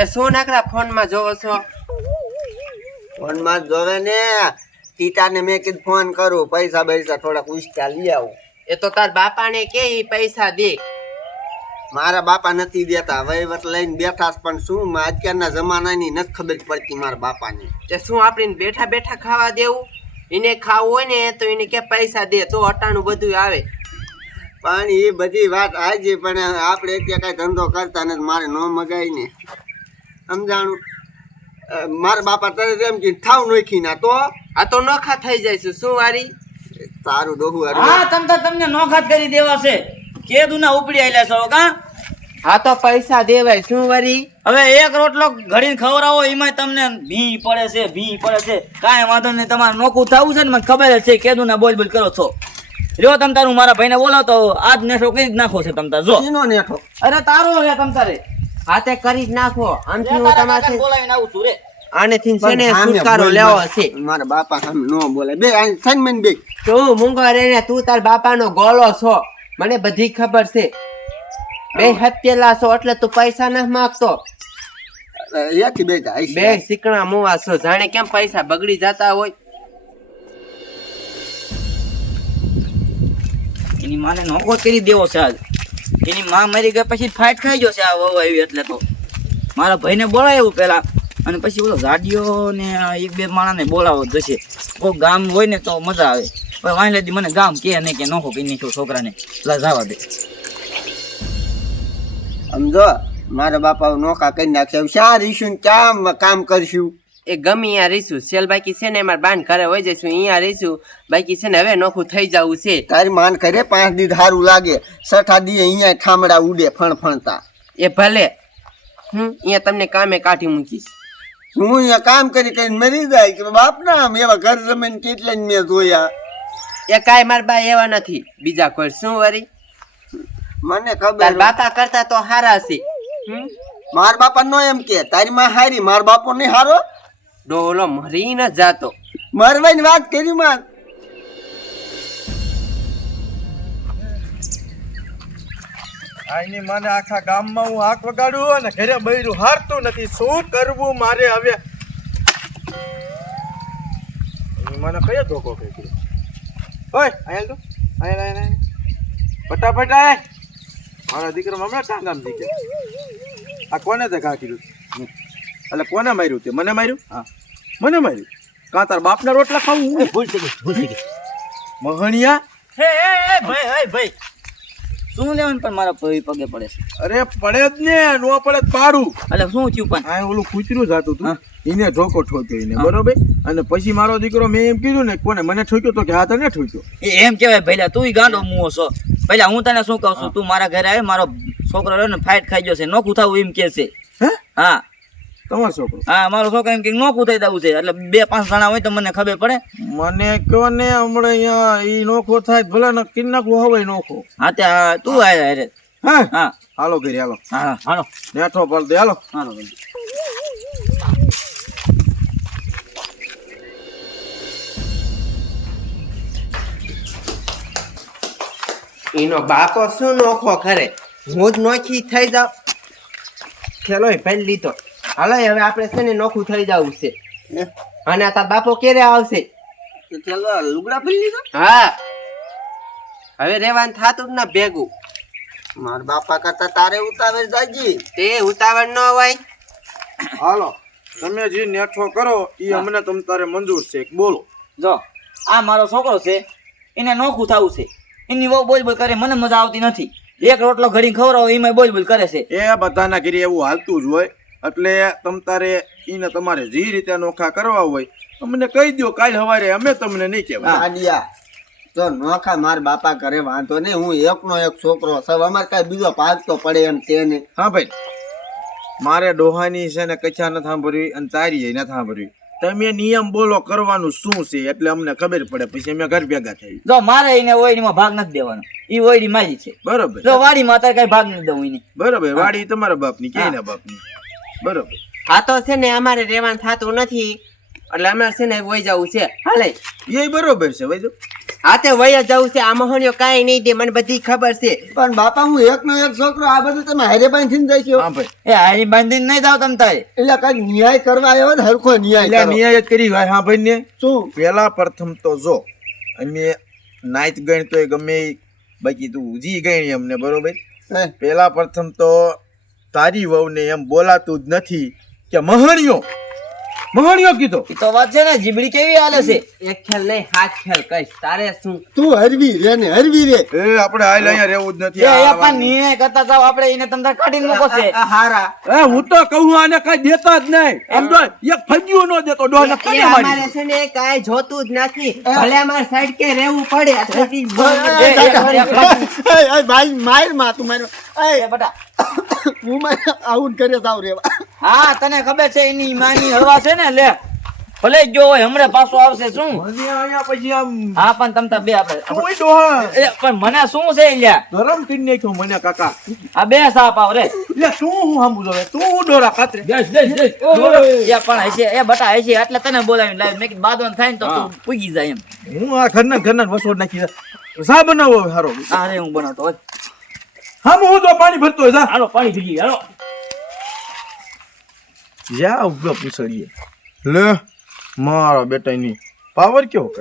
એ શું નાકરા ફોનમાં જોવો છો? ફોનમાં જોવે ને. ટીટાને મેં કીધું ફોન કરું પૈસા પૈસા થોડાક ઉછતા લઈ આવું. એ તો તાર બાપાને કે ઈ પૈસા દે. મારા બાપા નથી દેતા વહીવટ લઈને બેઠા પણ શું અત્યારના જમાનાની નથી ખબર પડતી મારા બાપાની. તે શું આપણે બેઠા બેઠા ખાવા દેવું? એને ખાવું હોય ને તો એને કે પૈસા દે તો અટાણું બધું આવે. પણ એ બધી વાત આજે પણ આપણે અત્યારે કાંઈ ધંધો કરતા નથી મારે ન મગાય ને. સમજાણું? મારા બાપા તરત એમ કે થાવ નોખી ના તો. આ તો નોખા થઈ જાય છે. શું વારી? તારું ડોહું હારું. હા તમ તાર તમને નોખાત કરી દેવા છે. કેદું ના ઉપડી આયલા છો કા? હા તો પૈસા દેવાય. શું વારી? હવે એક રોટલો ઘડીને ખવડાવો એમાં તમને ભી પડે છે ભી પડે છે. કાંઈ વાંધો નહીં તમારે નોખું થવું છે ને મને ખબર જ છે કેદું ના બોલ બોલ કરો છો. જો તમ તારું મારા ભાઈને બોલાવતો આજ નેઠો કરી જ નાખો છે તમ તાર. જો. નેઠો. અરે તારો છે તમ તારે. હાથે કરી જ નાખો. આમથી હું તમારે બોલાવીને આવું છું રે. આનેથી છે ને છુટકારો લેવો છે. મારા બાપા સામે ન બોલે બે સન્માન બે. તું મૂંગો રહીને તું તાર બાપાનો ગોળો છો. મને બધી ખબર છે. બે હત્યેલા છો એટલે તું પૈસા ન માગતો. યાથી બે જાય બે સિકણા મુવા છો. જાણે કેમ પૈસા બગડી જતા હોય? એની માને નોકો કરી દેવો છે આજ. એની માં મરી ગઈ પછી ફાઇટ ખાઈ જશે આ વહુ આવી એટલે તો. મારા ભાઈને બોલાવ્યું પેલા અને પછી બોલો ગાડીઓ ને એક બે માણાને બોલાવો જશે. કોઈ ગામ હોય ને તો મજા આવે. પણ વાંઈ લેતી મને ગામ કે ને કે નોખો કઈ નાખ્યો છોકરાને. લા જવા દે. સમજો? મારા બાપા નોકા કરી નાખશે હવે શા રીશું ક્યાં કામ કરશું. એ ગમે અહીંયા રહીશું. સેલ બાકી છે ને મારા બાન ઘરે હોય જઈશું અહીંયા રહીશું. બાકી છે ને હવે નોખું થઈ જવું છે. તારી માન કરે પાંચ દી સારું લાગે. સઠા દી અહીંયા ઠામડા ઉડે ફણ ફણતા એ ભલે. હું અહીંયા તમને કામે કાઢી મૂકીશ. હું અહીંયા કામ કરી કરીને મરી જાય કે બાપ ના આમ એવા ઘર જમીન કેટલા મેં જોયા. એ કાંઈ મારા બા એવા નથી. બીજા કોઈ શું વરી? મને ખબર બાપા કરતા તો હારા છે? મારા બાપા નો એમ કે તારી માં હારી મારા બાપો નહીં હારો? ડોલો મરી ન જાતો. મરવાની વાત કરી માં આઈની મને આખા ગામમાં હું આંખ વગાડું અને ઘરે બૈરું હારતું નથી. શું કરવું મારે હવે? મને કયો ધોકો ફેંક્યો? ઓય અહીંયા તો. અહીંયા અહીંયા ફટાફટ આય. મારા દીકરો હમણાં ટાંગામ દીકે આ કોને તે કાકી કીધું એટલે કોને માર્યું તે? મને માર્યું? હા. મને માર્યું? કાં તાર બાપના રોટલા ખાવું? હું ભૂલ થઈ ગઈ ભૂલ થઈ ગઈ. મહણિયા? હે હે હે ભાઈ હે ભાઈ. શું લેવાનું પણ મારા ભાઈ પગે પડે છે? અરે પડે જ ને નો પડે જ પાડું. એટલે શું થયું પણ? આ ઓલું કૂતરું જાતું હતું. એને ઢોકો ઠોક્યો એને બરોબર? અને પછી મારો દીકરો મેં એમ કીધું ને કોને મને ઠોક્યો તો કે હા તને ઠોક્યો. એ એમ કહેવાય ભઈલા તું ગાંડો મુવો છો. પહેલા હું તને શું કહું છું? તું મારા ઘરે આવે મારો છોકરો રહ્યો ને ફાઇટ ખાઈ ગયો છે. નોખું થવું એમ કે છે. હે? હા. તમારો છોકરો? હા મારો છોકરો એમ કે નોખું થઈ દઉં છે. એટલે બે પાંચ જણા હોય તો મને ખબર પડે. મને કહો ને હમણાં અહીંયા ઈ નોખો થાય ભલે ને કિન નાખવો હવે નોખો. હા તે હા, તું આય હારે હા? હા. હાલો ઘરે હાલો. હા હાલો. બેઠો પર દે હાલો. હાલો. એનો બાપો શું નોખો ખરે હું જ નોખી થઈ જાવ ખેલો ભાઈ લીધો. હાલો હવે આપણે છે ને નોખું થઈ જવું છે. અને આ તાર બાપો ક્યારે આવશે? તો ચાલો લુગડા પડી લીધો? હા. હવે રેવાન થાતું જ ના ભેગું. મારા બાપા કરતા તારે ઉતાવળ જાજી તે ઉતાવળ ન હોય. હાલો તમે જે નેઠો કરો એ અમને તમ તારે મંજૂર છે. બોલો. જો આ મારો છોકરો છે એને નોખું થવું છે. એની વહુ બોલ બોલ કરે મને મજા આવતી નથી. એક રોટલો ઘડી ખવડાવો એમાં બોલ બોલ કરે છે. એ બધાના ઘરે એવું હાલતું જ હોય. એટલે તમ તારે એને તમારે જે રીતે નોખા કરવા હોય અમને કહી દો કાલ સવારે અમે તમને નહીં કહેવાય. તો નોખા મારા બાપા કરે વાંધો નહીં હું એકનો એક છોકરો સબ અમારે કઈ બીજો ભાગ તો પડે એમ છે ને. હા ભાઈ. મારે ડોહાની છે ને કચ્છા નથી સાંભળવી અને તારી નથી સાંભળવી. તમે નિયમ બોલો કરવાનું શું છે એટલે અમને ખબર પડે પછી અમે ઘર ભેગા થઈ જો મારે એને ઓયડીમાં ભાગ નથી દેવાનો ઈ ઓયડી મારી છે. બરોબર. જો વાડીમાં તારે કઈ ભાગ નથી દઉં એને. બરોબર વાડી તમારા બાપની ક્યાંય બાપની? બરોબર. આ તો છે ને અમારે રહેવાનું થાતું નથી. એટલે અમે છે ને વહી જવું છે. હાલે. એ બરોબર છે ભાઈ આ તે વયા જવું છે. આ મહોણિયો કાંઈ નહીં દે મને બધી ખબર છે. પણ બાપા હું એકનો એક છોકરો આ બધું તમે હારે બાંધીને હા ભાઈ. એ હારી બાંધીને નહીં જાવ તમ તારે. એટલે કંઈક ન્યાય કરવા આવ્યો ને હરખો ન્યાય એટલે ન્યાય જ કરી ભાઈ હા ભાઈ ને શું? પેલા પ્રથમ તો જો અમે નાઈત ગણ તો ગમે બાકી તું જી ગણી અમને બરોબર? હે? પેલા પ્રથમ તો તારી વહુને એમ બોલાતું જ નથી કે મહણિયો. મહણિયો કીધો એ તો વાત છે ને જીબડી કેવી હાલે છે એક ખેલ નહીં હાથ ખેલ કઈશ તારે શું તું હરવી રે ને હરવી રે એ આપણે હાલ અહીંયા રહેવું જ નથી એ આ એ નિર્ણય કરતા જાવ આપણે એને તમ કાઢી મૂકો છે હારા એ હું તો કહું આને કઈ દેતા જ નહીં આમ તો એક ફજ્યો ન દેતો એ કને અમારે છે ને કાઈ જોતું જ નથી ભલે અમાર સાઈડ કે રહેવું પડે ભાઈ મારમાં તું મારો એ બટા હું મારે આવું કરે જાવ રેવા હા તને ખબર છે એની માની હવા છે ને લે. ભલે જ હોય હમણાં પાછો આવશે શું? પછી આમ હા પણ તમ તા બે આપણે કોઈ ડોહા? એ પણ મને શું છે લ્યા ગરમ કરી નાખ્યો મને કાકા. આ બે સાપ આવ રે લે શું હું સાંભળું છું હવે? તું હું ડોરા ખાતરે? એ પણ હશે એ બટા હશે એટલે તને બોલાવીને લાવી મેં બાદવાનું થાય ને તો તું પૂગી જાય એમ. હું આ ઘરના ઘરના વસોડ નાખી સા બનાવો હારો. હા રે હું બનાવતો. હા હું તો પાણી ભરતો હાલો પાણી ભરી હાલો. જા ઉપર પૂછડીએ. લે. મારા બેટાની પાવર કયો.